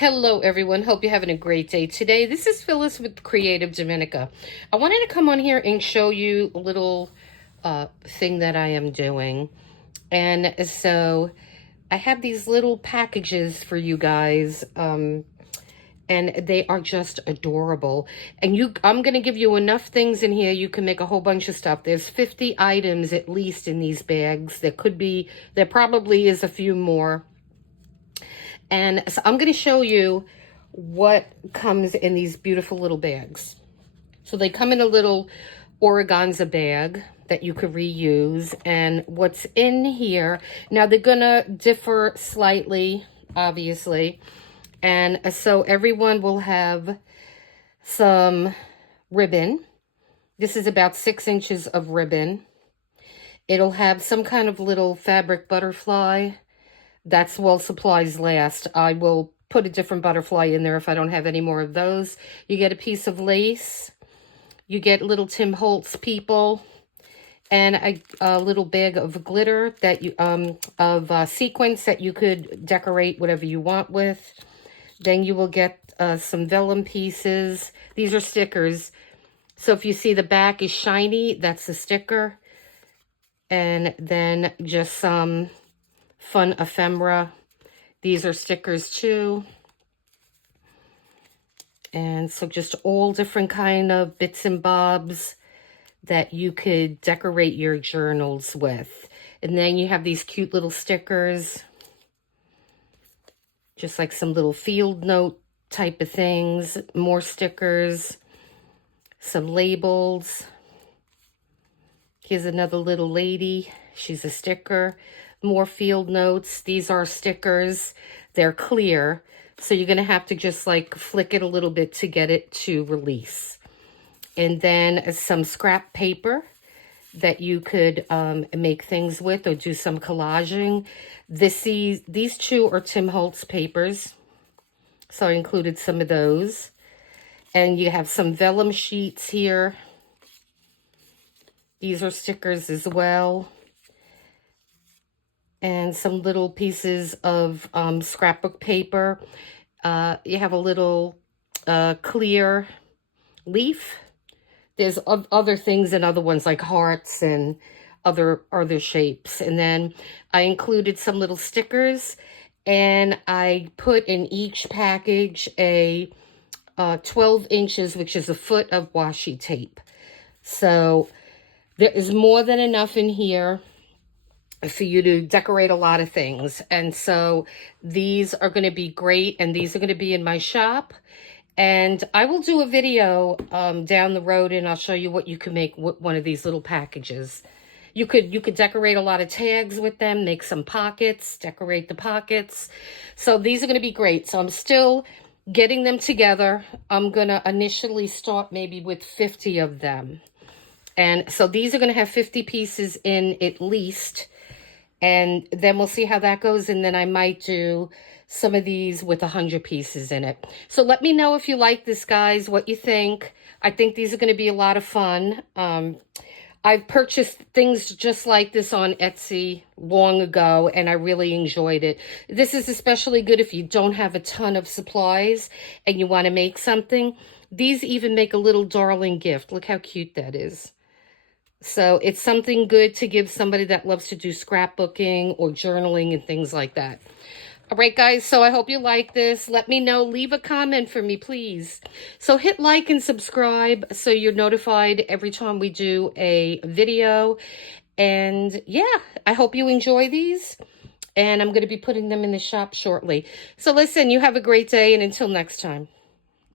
Hello everyone, hope you're having a great day today. This is Phyllis with Creative Dominica. I wanted to come on here and show you a little thing that I am doing. And so I have these little packages for you guys, and they are just adorable. And I'm going to give you enough things in here, you can make a whole bunch of stuff. There's 50 items at least in these bags. There probably is a few more. And so I'm going to show you what comes in these beautiful little bags. So they come in a little organza bag that you could reuse. And what's in here, now they're going to differ slightly, obviously. And so everyone will have some ribbon. This is about 6 inches of ribbon. It'll have some kind of little fabric butterfly. That's while supplies last. I will put a different butterfly in there if I don't have any more of those. You get a piece of lace. You get little Tim Holtz people. And a little bag of glitter that you sequins that you could decorate whatever you want with. Then you will get some vellum pieces. These are stickers. So if you see the back is shiny, that's the sticker. And then just some fun ephemera. These are stickers too. And so just all different kind of bits and bobs that you could decorate your journals with. And then you have these cute little stickers. Just like some little field note type of things. More stickers. Some labels. Here's another little lady. She's a sticker. More field notes. These are stickers. They're clear. So you're going to have to just like flick it a little bit to get it to release. And then some scrap paper that you could make things with or do some collaging. These two are Tim Holtz papers. So I included some of those. And you have some vellum sheets here. These are stickers as well. And some little pieces of scrapbook paper. You have a little clear leaf. There's other things and other ones like hearts and other shapes. And then I included some little stickers. And I put in each package a 12 inches, which is a foot of washi tape. So there is more than enough in here for you to decorate a lot of things. And so these are going to be great, and these are going to be in my shop. And I will do a video down the road, and I'll show you what you can make with one of these little packages. You could decorate a lot of tags with them, make some pockets, decorate the pockets. So these are going to be great. So I'm still getting them together. I'm going to initially start maybe with 50 of them. And so these are going to have 50 pieces in at least. And then we'll see how that goes. And then I might do some of these with 100 pieces in it. So let me know if you like this, guys, what you think. I think these are going to be a lot of fun. I've purchased things just like this on Etsy long ago, and I really enjoyed it. This is especially good if you don't have a ton of supplies and you want to make something. These even make a little darling gift. Look how cute that is. So it's something good to give somebody that loves to do scrapbooking or journaling and things like that. All right, guys, so I hope you like this. Let me know. Leave a comment for me, please. So hit like and subscribe so you're notified every time we do a video. And yeah, I hope you enjoy these. And I'm going to be putting them in the shop shortly. So listen, you have a great day, and until next time.